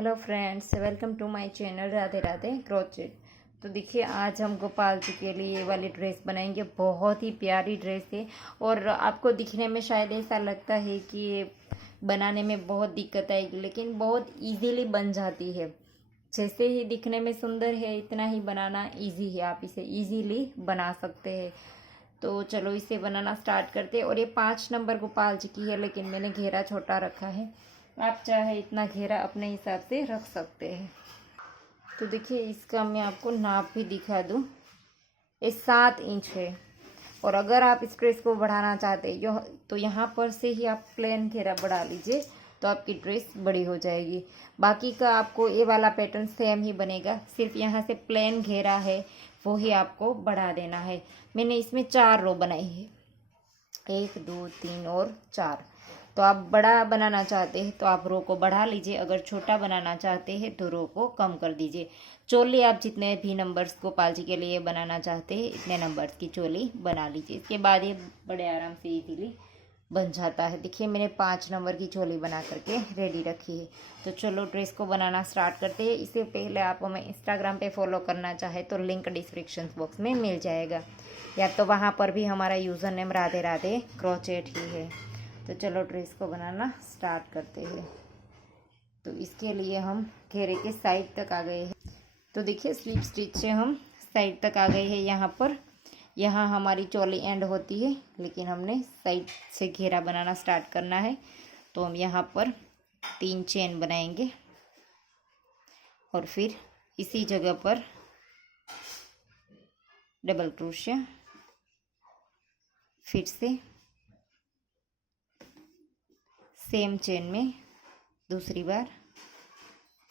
Hello friends, welcome to my channel Radhe Radhe crochet. तो देखिए, आज हम गोपाल जी के लिए ये वाली ड्रेस बनाएंगे। बहुत ही प्यारी ड्रेस है और आपको दिखने में शायद ऐसा लगता है कि ये बनाने में बहुत दिक्कत आएगी, लेकिन बहुत इजीली बन जाती है। जैसे ही दिखने में सुंदर है, इतना ही बनाना इजी है। आप इसे इजीली बना सकते हैं। तो चलो इसे बनाना स्टार्ट करते हैं। और ये 5 नंबर गोपाल जी की है, लेकिन मैंने घेरा छोटा रखा है। आप चाहे इतना घेरा अपने हिसाब से रख सकते हैं। तो देखिए, इसका मैं आपको नाप भी दिखा दूं। ये 7 इंच है। और अगर आप इस ड्रेस को बढ़ाना चाहते हैं तो यहाँ पर से ही आप प्लेन घेरा बढ़ा लीजिए, तो आपकी ड्रेस बड़ी हो जाएगी। बाकी का आपको ये वाला पैटर्न सेम ही बनेगा, सिर्फ यहाँ से प्लेन घेरा है वो ही आपको बढ़ा देना है। मैंने इसमें 4 रो बनाई है, 1 2 3 और 4। तो आप बड़ा बनाना चाहते हैं तो आप रो को बढ़ा लीजिए, अगर छोटा बनाना चाहते हैं तो रो को कम कर दीजिए। चोली आप जितने भी नंबर्स गोपाल जी के लिए बनाना चाहते हैं, इतने नंबर्स की चोली बना लीजिए। इसके बाद ये बड़े आराम से इजीली बन जाता है। देखिए, मैंने 5 नंबर की चोली बना करके रेडी रखी है। तो चलो ड्रेस को बनाना स्टार्ट करते हैं। इससे पहले आप हमें इंस्टाग्राम पे फॉलो करना चाहे तो लिंक डिस्क्रिप्शन बॉक्स में मिल जाएगा, या तो वहाँ पर भी हमारा user name Radhe Radhe crochet ही है। तो चलो ड्रेस को बनाना स्टार्ट करते हैं। तो इसके लिए हम घेरे के साइड तक आ गए हैं। तो देखिए, स्लिप स्टिच से हम साइड तक आ गए हैं। यहाँ हमारी चोली एंड होती है, लेकिन हमने साइड से घेरा बनाना स्टार्ट करना है। तो हम यहाँ पर 3 चेन बनाएंगे और फिर इसी जगह पर डबल क्रोशिया, फिर से सेम चेन में दूसरी बार।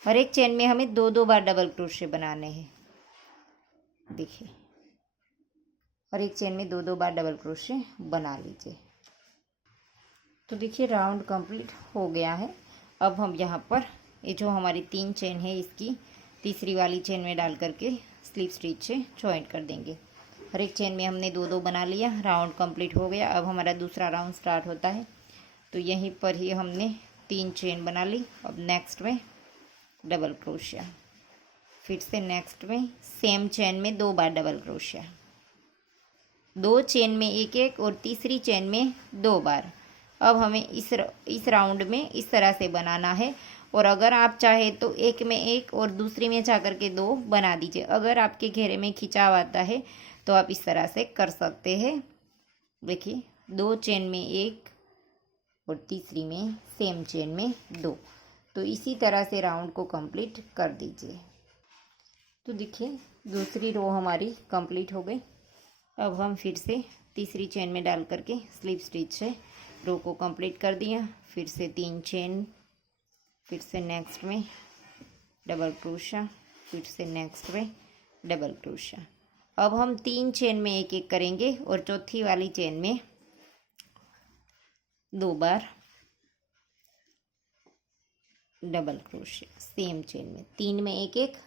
हर एक चेन में हमें 2 बार डबल क्रोशिया बनाने हैं। देखिए, और एक चेन में 2 बार डबल क्रोशिया बना लीजिए। तो देखिए, राउंड कंप्लीट हो गया है। अब हम यहाँ पर ये जो हमारी 3 चेन है, इसकी तीसरी वाली चेन में डाल करके स्लिप स्टिच से जॉइंट कर देंगे। हर एक चेन में हमने 2 बना लिया, राउंड कंप्लीट हो गया। अब हमारा दूसरा राउंड स्टार्ट होता है। तो यहीं पर ही हमने 3 चेन बना ली। अब नेक्स्ट में डबल क्रोशिया, फिर से नेक्स्ट में सेम चेन में 2 बार डबल क्रोशिया, 2 चेन में 1 और तीसरी चेन में 2 बार। अब हमें इस राउंड में इस तरह से बनाना है। और अगर आप चाहे तो एक में 1 और दूसरी में जा करके 2 बना दीजिए। अगर आपके घेरे में खिंचाव आता है तो आप इस तरह से कर सकते हैं। देखिए, 2 चेन में 1 और तीसरी में सेम चेन में 2। तो इसी तरह से राउंड को कंप्लीट कर दीजिए। तो देखिए, दूसरी रो हमारी कंप्लीट हो गई। अब हम फिर से तीसरी चेन में डाल करके स्लिप स्टिच से रो को कंप्लीट कर दिया। फिर से 3 चेन, फिर से नेक्स्ट में डबल क्रोशिया, फिर से नेक्स्ट में डबल क्रोशिया। अब हम 3 चेन में 1 करेंगे और चौथी वाली चेन में 2 बार डबल क्रोशिया। सेम चेन में 3 में 1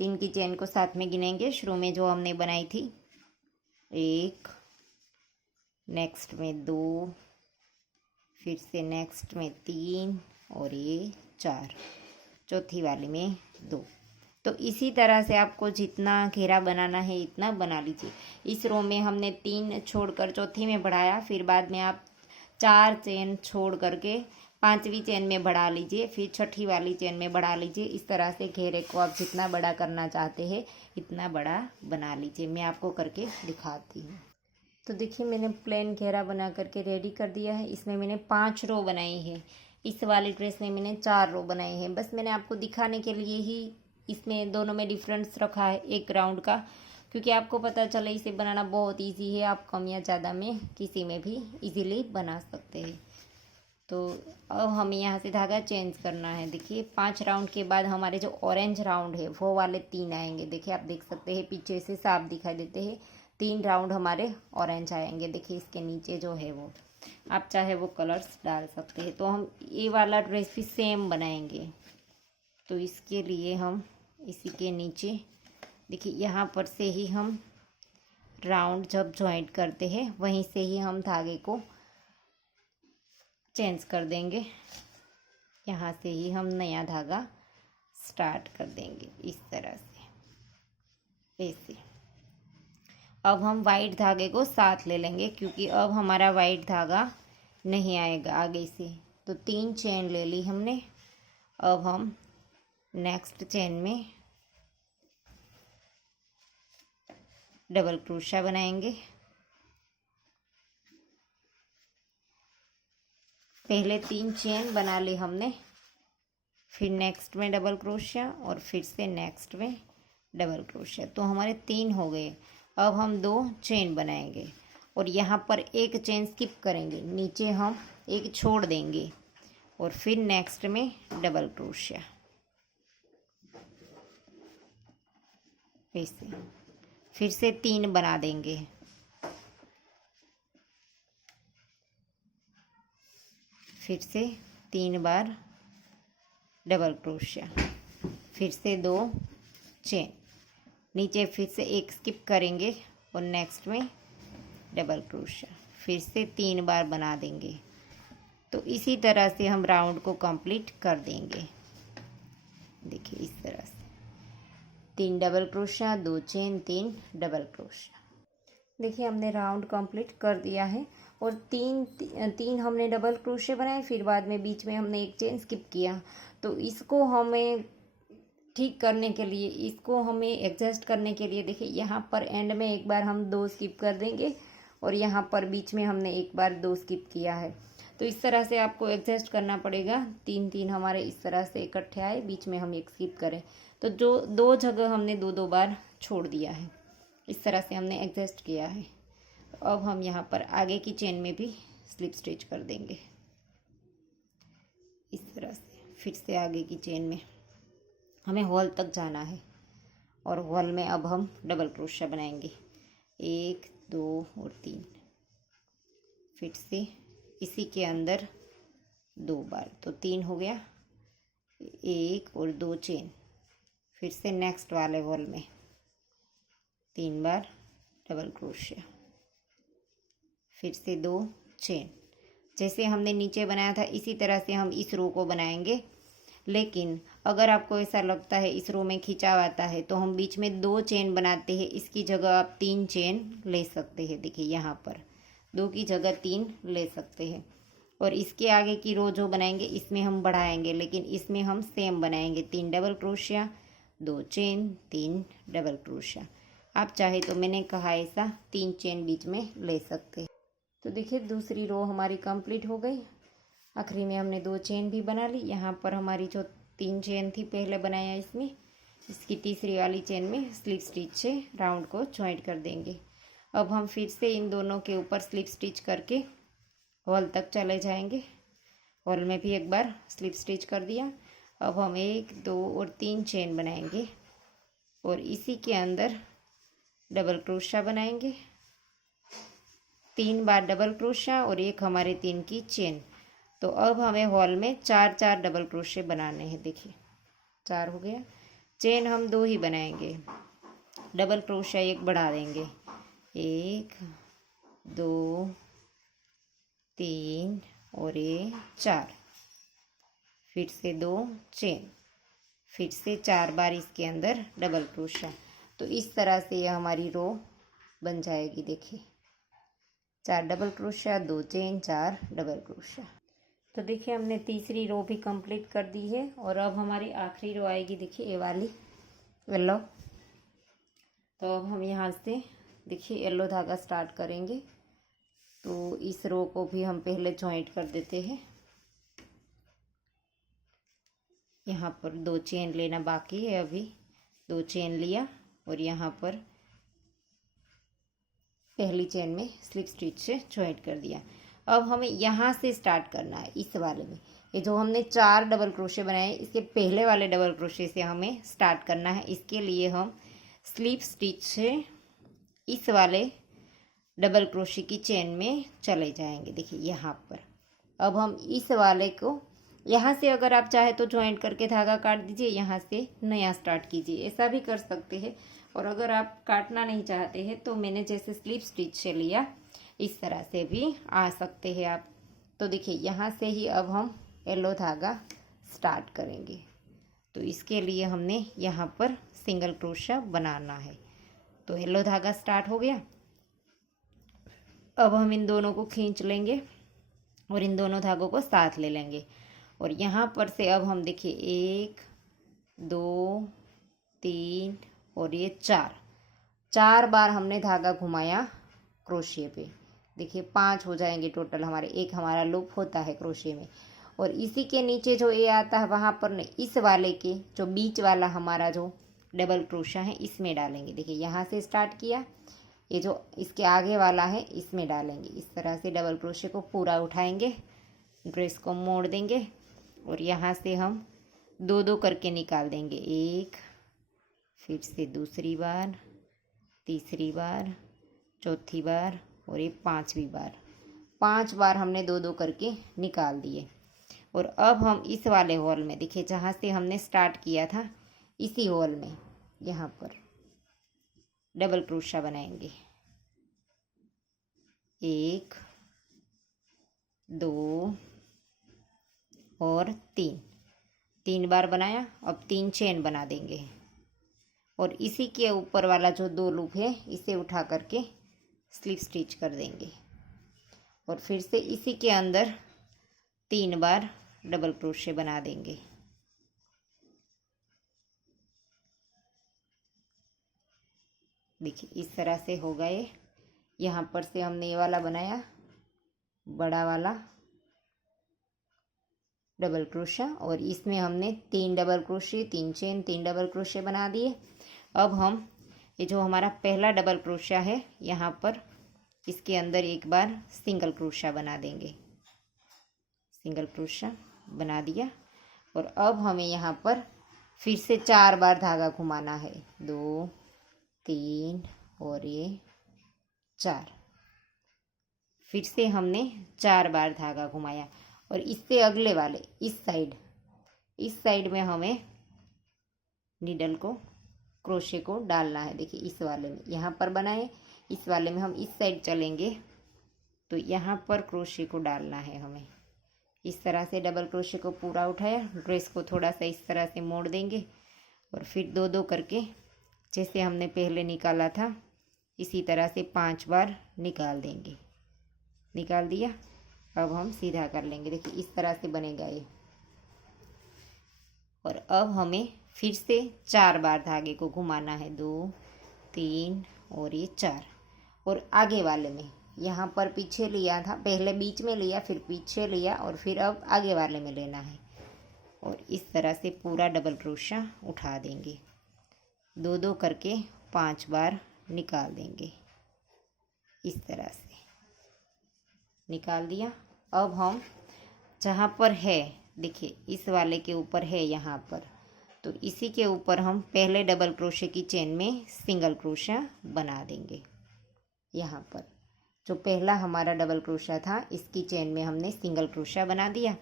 3 की चेन को साथ में गिनेंगे। शुरू में जो हमने बनाई थी 1, नेक्स्ट में 2, फिर से नेक्स्ट में 3 और ये 4, चौथी वाली में 2। तो इसी तरह से आपको जितना घेरा बनाना है इतना बना लीजिए। इस रो में हमने 3 छोड़कर चौथी में बढ़ाया, फिर बाद में आप 4 चेन छोड़ करके 5वीं चेन में बढ़ा लीजिए, फिर छठी वाली चेन में बढ़ा लीजिए। इस तरह से घेरे को आप जितना बड़ा करना चाहते हैं इतना बड़ा बना लीजिए। मैं आपको करके दिखाती हूँ। तो देखिए, मैंने प्लेन घेरा बना करके रेडी कर दिया है। इसमें मैंने 5 रो बनाई है। इस वाली ड्रेस में मैंने 4 रो बनाई है। बस मैंने आपको दिखाने के लिए ही इसमें दोनों में डिफरेंस रखा है 1 राउंड का, क्योंकि आपको पता चले इसे बनाना बहुत इजी है। आप कम या ज़्यादा में किसी में भी इजीली बना सकते हैं। तो अब हमें यहाँ से धागा चेंज करना है। देखिए, 5 राउंड के बाद हमारे जो ऑरेंज राउंड है वो वाले 3 आएंगे। देखिए, आप देख सकते हैं पीछे से साफ दिखाई देते हैं। 3 राउंड हमारे ऑरेंज आएंगे। देखिए, इसके नीचे जो है वो आप चाहे वो कलर्स डाल सकते हैं। तो हम ये वाला ड्रेस भी सेम बनाएंगे। तो इसके लिए हम इसी के नीचे देखिए, यहाँ पर से ही हम राउंड जब जॉइंट करते हैं वहीं से ही हम धागे को चेंज कर देंगे। यहाँ से ही हम नया धागा स्टार्ट कर देंगे इस तरह से ऐसे। अब हम वाइट धागे को साथ ले लेंगे क्योंकि अब हमारा वाइट धागा नहीं आएगा आगे से। तो 3 चेन ले ली हमने। अब हम नेक्स्ट चेन में डबल क्रोशा बनाएंगे। पहले 3 चेन बना ली हमने, फिर नेक्स्ट में डबल क्रोशिया और फिर से नेक्स्ट में डबल क्रोशिया। तो हमारे 3 हो गए। अब हम 2 चेन बनाएंगे और यहाँ पर एक चेन स्किप करेंगे, नीचे हम एक छोड़ देंगे और फिर नेक्स्ट में डबल क्रोशिया ऐसे। फिर से 3 बना देंगे, फिर से 3 बार डबल क्रोशिया, फिर से 2 चेन, नीचे फिर से एक स्किप करेंगे और नेक्स्ट में डबल क्रोशिया, फिर से 3 बार बना देंगे। तो इसी तरह से हम राउंड को कंप्लीट कर देंगे। देखिए इस तरह से 3 double crochet, 2 chain, 3 double crochet. देखिए हमने राउंड कंप्लीट कर दिया है और तीन हमने डबल क्रोशिया बनाए, फिर बाद में बीच में हमने एक चेन स्किप किया। तो इसको हमें ठीक करने के लिए, इसको हमें एडजस्ट करने के लिए देखिए यहाँ पर एंड में एक बार हम 2 स्किप कर देंगे और यहाँ पर बीच में हमने एक बार 2 स्किप किया है। तो इस तरह से आपको एडजस्ट करना पड़ेगा। 3 हमारे इस तरह से इकट्ठे आए, बीच में हम एक स्किप करें। तो जो 2 जगह हमने 2 बार छोड़ दिया है, इस तरह से हमने एडजस्ट किया है। अब हम यहाँ पर आगे की चेन में भी स्लिप स्टिच कर देंगे इस तरह से। फिर से आगे की चेन में हमें हॉल तक जाना है और हॉल में अब हम डबल क्रोशिया बनाएंगे 1 2 और 3। फिर से इसी के अंदर 2 बार, तो 3 हो गया, 1 और 2 चेन, फिर से नेक्स्ट वाले हॉल में 3 बार डबल क्रोशिया, फिर से 2 चेन। जैसे हमने नीचे बनाया था इसी तरह से हम इस रो को बनाएंगे। लेकिन अगर आपको ऐसा लगता है इस रो में खिंचाव आता है तो हम बीच में 2 चेन बनाते हैं, इसकी जगह आप 3 चेन ले सकते हैं। देखिए यहाँ पर 2 की जगह 3 ले सकते हैं। और इसके आगे की रो जो बनाएंगे इसमें हम बढ़ाएंगे, लेकिन इसमें हम सेम बनाएंगे 3 double crochet, 2 chain, 3 double crochet. आप चाहे तो मैंने कहा ऐसा 3 चेन बीच में ले सकते हैं। तो देखिए दूसरी रो हमारी कंप्लीट हो गई। आखिरी में हमने 2 चेन भी बना ली। यहाँ पर हमारी जो 3 चेन थी पहले बनाया इसमें, इसकी तीसरी वाली चेन में स्लिप स्टिच से राउंड को ज्वाइंट कर देंगे। अब हम फिर से इन दोनों के ऊपर स्लिप स्टिच करके हॉल तक चले जाएंगे। हॉल में भी एक बार स्लिप स्टिच कर दिया। अब हम 1 2 और 3 चेन बनाएंगे और इसी के अंदर डबल क्रोशिया बनाएंगे। 3 बार डबल क्रोशिया और एक हमारे 3 की चेन। तो अब हमें हॉल में 4 डबल क्रोशिया बनाने हैं। देखिए 4 हो गया। चेन हम 2 ही बनाएंगे, डबल क्रोशिया एक बढ़ा देंगे, 1 2 3 और ये 4, फिर से 2 चेन, फिर से 4 बार इसके अंदर डबल क्रोशिया। तो इस तरह से यह हमारी रो बन जाएगी। देखिए 4 double crochet, 2 chain, 4 double crochet. तो देखिए हमने तीसरी रो भी कंप्लीट कर दी है और अब हमारी आखिरी रो आएगी। देखिए ये वाली येलो। तो अब हम यहाँ से देखिए येलो धागा स्टार्ट करेंगे। तो इस रो को भी हम पहले ज्वाइंट कर देते हैं। यहाँ पर 2 चेन लेना बाकी है, अभी 2 चेन लिया और यहाँ पर पहली चेन में स्लिप स्टिच से ज्वाइंट कर दिया। अब हमें यहाँ से स्टार्ट करना है। इस वाले में ये जो हमने 4 डबल क्रोशे बनाए इसके पहले वाले डबल क्रोशे से हमें स्टार्ट करना है। इसके लिए हम स्लिप स्टिच से इस वाले डबल क्रोशे की चेन में चले जाएंगे। देखिए यहाँ पर अब हम इस वाले को यहाँ से अगर आप चाहे तो ज्वाइंट करके धागा काट दीजिए, यहाँ से नया स्टार्ट कीजिए, ऐसा भी कर सकते हैं। और अगर आप काटना नहीं चाहते हैं तो मैंने जैसे स्लिप स्टिच से लिया इस तरह से भी आ सकते हैं आप। तो देखिए यहाँ से ही अब हम येलो धागा स्टार्ट करेंगे। तो इसके लिए हमने यहाँ पर सिंगल क्रोशिया बनाना है। तो येलो धागा स्टार्ट हो गया। अब हम इन दोनों को खींच लेंगे और इन दोनों धागों को साथ ले लेंगे और यहाँ पर से अब हम देखिए 1 2 3 और ये 4 बार हमने धागा घुमाया क्रोशिया पे। देखिए 5 हो जाएंगे टोटल हमारे। एक हमारा लूप होता है क्रोशिया में और इसी के नीचे जो ये आता है वहाँ पर इस वाले के जो बीच वाला हमारा जो डबल क्रोशिया है इसमें डालेंगे। देखिए यहाँ से स्टार्ट किया, ये जो इसके आगे वाला है इसमें डालेंगे। इस तरह से डबल क्रोशिया को पूरा उठाएंगे, ड्रेस को मोड़ देंगे और यहाँ से हम 2 करके निकाल देंगे। 1, फिर से दूसरी बार, तीसरी बार, चौथी बार और ये 5वीं बार। 5 बार हमने 2 करके निकाल दिए। और अब हम इस वाले हॉल में देखिए जहाँ से हमने स्टार्ट किया था इसी हॉल में यहाँ पर डबल क्रोशिया बनाएंगे। 1 2 और 3 बार बनाया। अब 3 चेन बना देंगे और इसी के ऊपर वाला जो 2 लूप है इसे उठा करके स्लिप स्टिच कर देंगे और फिर से इसी के अंदर 3 बार डबल क्रोशिया बना देंगे। देखिए इस तरह से होगा ये। यहाँ पर से हमने ये वाला बनाया बड़ा वाला डबल क्रोशिया और इसमें हमने 3 double crochet, 3 chain, 3 double crochet बना दिए। अब हम ये जो हमारा पहला डबल क्रोशिया है यहाँ पर इसके अंदर एक बार सिंगल क्रोशिया बना देंगे। सिंगल क्रोशिया बना दिया और अब हमें यहाँ पर फिर से 4 बार धागा घुमाना है। 2 3 और ये 4। फिर से हमने 4 बार धागा घुमाया और इससे अगले वाले इस साइड में हमें नीडल को क्रोशे को डालना है। देखिए इस वाले में यहाँ पर बनाए, इस वाले में हम इस साइड चलेंगे तो यहाँ पर क्रोशे को डालना है हमें। इस तरह से डबल क्रोशे को पूरा उठाया, ड्रेस को थोड़ा सा इस तरह से मोड़ देंगे और फिर 2 करके जैसे हमने पहले निकाला था इसी तरह से 5 बार निकाल देंगे। निकाल दिया। अब हम सीधा कर लेंगे। देखिए इस तरह से बनेगा ये। और अब हमें फिर से 4 बार धागे को घुमाना है। 2 3 और ये 4। और आगे वाले में यहाँ पर पीछे लिया था, पहले बीच में लिया, फिर पीछे लिया और फिर अब आगे वाले में लेना है और इस तरह से पूरा डबल क्रोशिया उठा देंगे। 2 करके 5 बार निकाल देंगे। इस तरह से निकाल दिया। अब हम जहाँ पर है देखिए इस वाले के ऊपर है यहाँ पर, तो इसी के ऊपर हम पहले डबल क्रोशिया की चेन में सिंगल क्रोशिया बना देंगे। यहाँ पर जो पहला हमारा डबल क्रोशिया था इसकी चेन में हमने सिंगल क्रोशिया बना दिया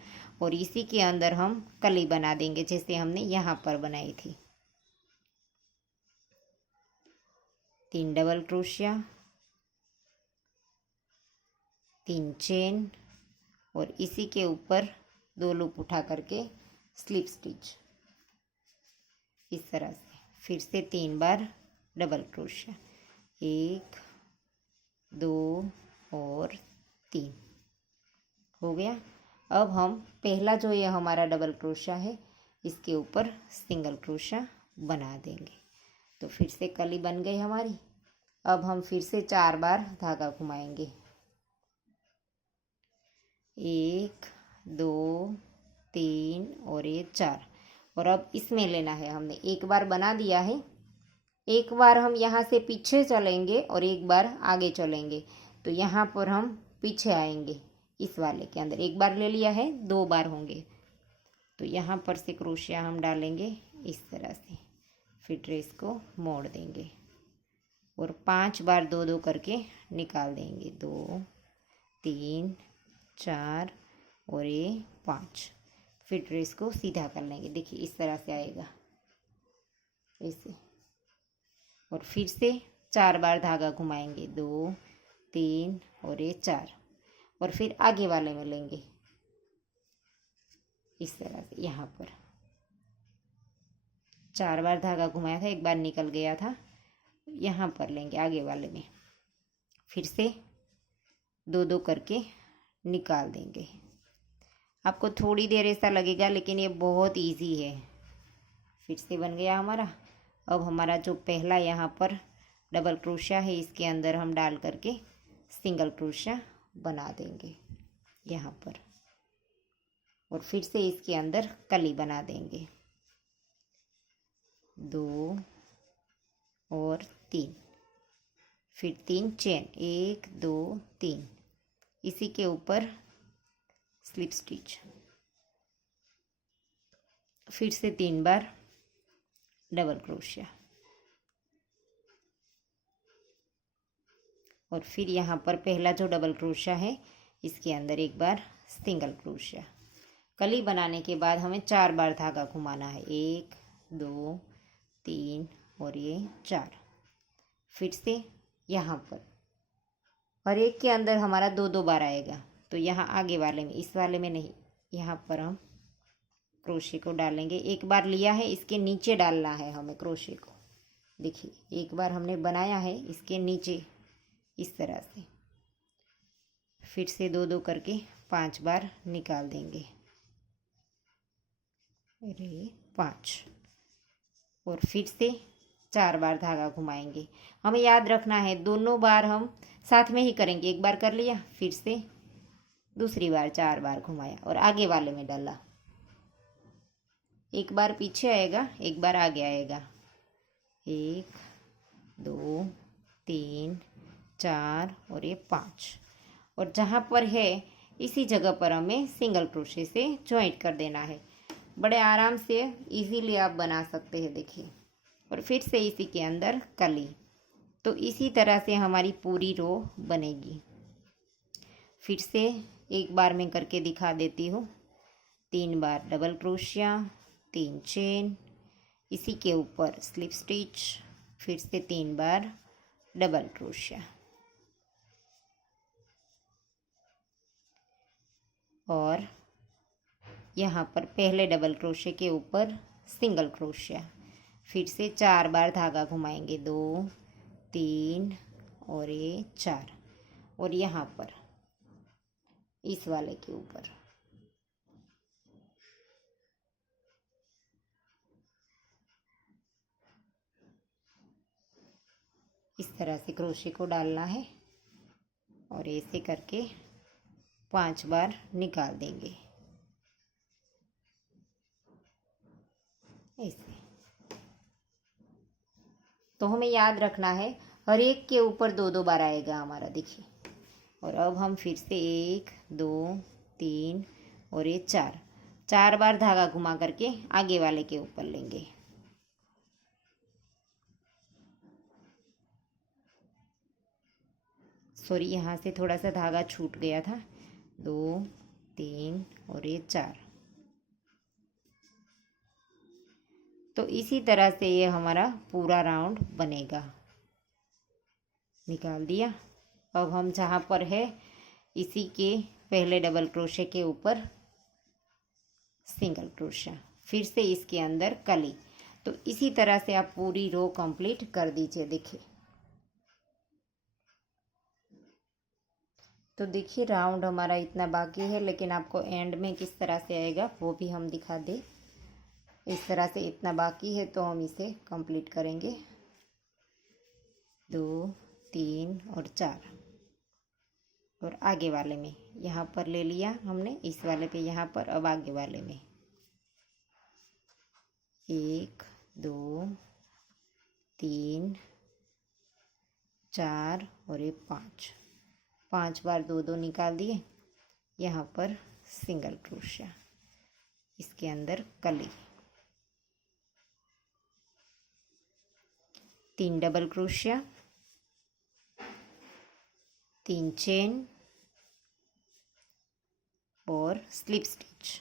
और इसी के अंदर हम कली बना देंगे जैसे हमने यहाँ पर बनाई थी। 3 डबल क्रोशिया, 3 चेन और इसी के ऊपर 2 लूप उठा करके स्लिप स्टिच इस तरह से। फिर से 3 बार डबल क्रोशिया, 1 2 और 3 हो गया। अब हम पहला जो ये हमारा डबल क्रोशिया है इसके ऊपर सिंगल क्रोशिया बना देंगे। तो फिर से कली बन गई हमारी। अब हम फिर से 4 बार धागा घुमाएंगे। 1 2 3 और ये 4। और अब इसमें लेना है हमने, एक बार बना दिया है, एक बार हम यहाँ से पीछे चलेंगे और एक बार आगे चलेंगे। तो यहाँ पर हम पीछे आएंगे इस वाले के अंदर। एक बार ले लिया है, 2 बार होंगे। तो यहाँ पर से क्रोशिया हम डालेंगे इस तरह से, फिर ड्रेस को मोड़ देंगे और 5 बार 2 करके निकाल देंगे। 2 3 4 और ये 5। फिर ड्रेस को सीधा कर लेंगे। देखिए इस तरह से आएगा ऐसे। और फिर से 4 बार धागा घुमाएंगे। 2 3 और ये 4। और फिर आगे वाले में लेंगे इस तरह से यहाँ पर। 4 बार धागा घुमाया था, एक बार निकल गया था, यहाँ पर लेंगे आगे वाले में, फिर से 2-2 करके निकाल देंगे। आपको थोड़ी देर ऐसा लगेगा लेकिन ये बहुत इजी है। फिर से बन गया हमारा। अब हमारा जो पहला यहाँ पर डबल क्रोशिया है इसके अंदर हम डाल करके सिंगल क्रोशिया बना देंगे यहाँ पर, और फिर से इसके अंदर कली बना देंगे 2 और 3, फिर 3 चेन, 1 2 3, इसी के ऊपर स्लिप स्टिच, फिर से 3 बार डबल क्रोशिया, और फिर यहाँ पर पहला जो डबल क्रोशिया है इसके अंदर एक बार सिंगल क्रोशिया। कली बनाने के बाद हमें 4 बार धागा घुमाना है, 1 2 3 और ये 4। फिर से यहाँ पर और एक के अंदर हमारा 2-2 बार आएगा, तो यहाँ आगे वाले में, इस वाले में नहीं, यहाँ पर हम क्रोशे को डालेंगे। एक बार लिया है, इसके नीचे डालना है हमें क्रोशे को। देखिए एक बार हमने बनाया है इसके नीचे इस तरह से, फिर से 2-2 करके 5 बार निकाल देंगे, अरे 5, और फिर से 4 बार धागा घुमाएंगे। हमें याद रखना है दोनों बार हम साथ में ही करेंगे। एक बार कर लिया, फिर से दूसरी बार 4 बार घुमाया और आगे वाले में डाला। एक बार पीछे आएगा, एक बार आगे आएगा, 1 2 3 4 और ये 5, और जहाँ पर है इसी जगह पर हमें सिंगल क्रोशे से जॉइंट कर देना है। बड़े आराम से इजीली आप बना सकते हैं, देखिए। और फिर से इसी के अंदर कली, तो इसी तरह से हमारी पूरी रो बनेगी। फिर से एक बार में करके दिखा देती हूँ। 3 बार डबल क्रोशिया, 3 चेन, इसी के ऊपर स्लिप स्टिच, फिर से 3 बार डबल क्रोशिया, और यहाँ पर पहले डबल क्रोशे के ऊपर सिंगल क्रोशिया, फिर से 4 बार धागा घुमाएंगे, 2 3 और ये 4, और यहाँ पर इस वाले के ऊपर इस तरह से क्रोशे को डालना है, और ऐसे करके 5 बार निकाल देंगे ऐसे। तो हमें याद रखना है हर एक के ऊपर 2-2 बार आएगा हमारा, देखिए। और अब हम फिर से 1 2 3 और ये 4 बार धागा घुमा करके आगे वाले के ऊपर लेंगे, सॉरी यहाँ से थोड़ा सा धागा छूट गया था, 2 3 और ये 4। तो इसी तरह से ये हमारा पूरा राउंड बनेगा। निकाल दिया। अब हम जहाँ पर है इसी के पहले डबल क्रोशे के ऊपर सिंगल क्रोशा, फिर से इसके अंदर कली। तो इसी तरह से आप पूरी रो कंप्लीट कर दीजिए। देखिए, तो देखिए राउंड हमारा इतना बाकी है, लेकिन आपको एंड में किस तरह से आएगा वो भी हम दिखा दें। इस तरह से इतना बाकी है, तो हम इसे कंप्लीट करेंगे। 2 3 और 4, और आगे वाले में यहाँ पर ले लिया हमने, इस वाले पे यहाँ पर, अब आगे वाले में 1 2 3 4 और ये 5 बार 2-2 निकाल दिए। यहाँ पर सिंगल क्रोशिया, इसके अंदर कली, 3 डबल क्रोशिया, 3 चेन और स्लिप स्टिच,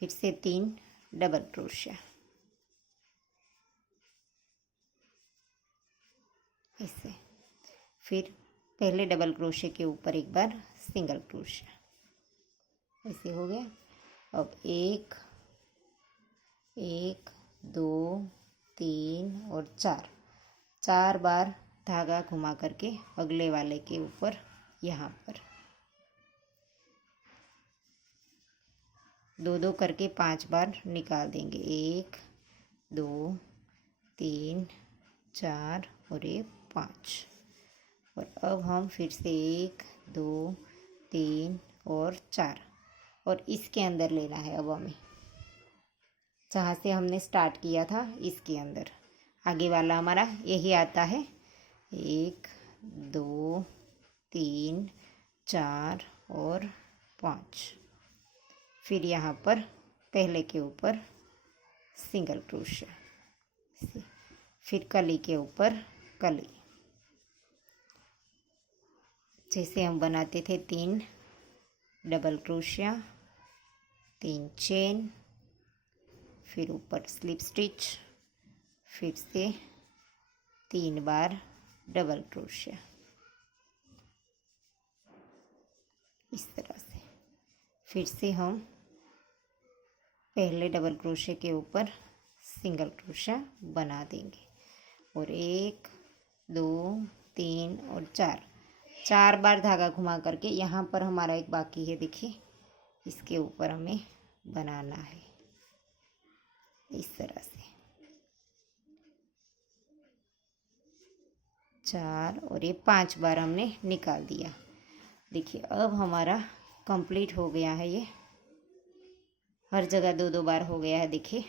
फिर से 3 डबल क्रोशिया ऐसे। फिर पहले डबल क्रोशे के ऊपर एक बार सिंगल क्रोशिया, ऐसे हो गया। अब 1 1 2 3 और 4। 4 बार धागा घुमा करके अगले वाले के ऊपर यहाँ पर 2 करके 5 बार निकाल देंगे। 1 2 3 4 और ये 5। और अब हम फिर से 1 2 3 और 4 और इसके अंदर लेना है। अब हमें जहाँ से हमने स्टार्ट किया था इसके अंदर आगे वाला हमारा यही आता है। 1 2 3 4 और 5। फिर यहाँ पर पहले के ऊपर सिंगल क्रोशिया, फिर कली के ऊपर कली, जैसे हम बनाते थे 3 डबल क्रोशिया, 3 चेन, फिर ऊपर स्लिप स्टिच, फिर से 3 बार डबल क्रोशिया, इस तरह से। फिर से हम पहले डबल क्रोशिया के ऊपर सिंगल क्रोशिया बना देंगे और 1 2 3 और 4 बार धागा घुमा करके यहाँ पर हमारा एक बाकी है, देखिए इसके ऊपर हमें बनाना है इस तरह से। 4 और ये 5 बार हमने निकाल दिया। देखिए अब हमारा कंप्लीट हो गया है। ये हर जगह 2 बार हो गया है, देखिए।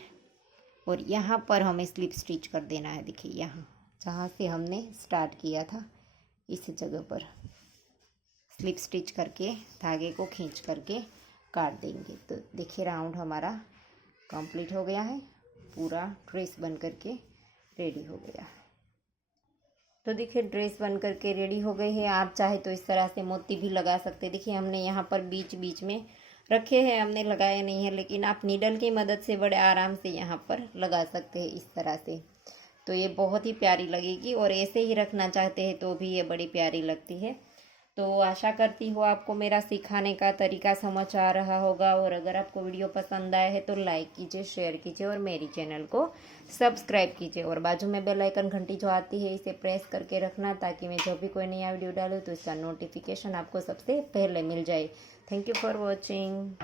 और यहाँ पर हमें स्लिप स्टिच कर देना है। देखिए यहाँ जहाँ से हमने स्टार्ट किया था इस जगह पर स्लिप स्टिच करके धागे को खींच करके काट देंगे। तो देखिए राउंड हमारा कंप्लीट हो गया है, पूरा ड्रेस बन करके रेडी हो गया है। तो देखिए ड्रेस बन करके रेडी हो गई है। आप चाहे तो इस तरह से मोती भी लगा सकते हैं। देखिए हमने यहाँ पर बीच बीच में रखे हैं, हमने लगाया नहीं है, लेकिन आप नीडल की मदद से बड़े आराम से यहाँ पर लगा सकते हैं इस तरह से। तो ये बहुत ही प्यारी लगेगी और ऐसे ही रखना चाहते हैं तो भी ये बड़ी प्यारी लगती है। तो आशा करती हूँ आपको मेरा सिखाने का तरीका समझ आ रहा होगा। और अगर आपको वीडियो पसंद आया है तो लाइक कीजिए, शेयर कीजिए और मेरी चैनल को सब्सक्राइब कीजिए। और बाजू में बेल आइकन घंटी जो आती है इसे प्रेस करके रखना, ताकि मैं जब भी कोई नया वीडियो डालूँ तो इसका नोटिफिकेशन आपको सबसे पहले मिल जाए। Thank you for watching.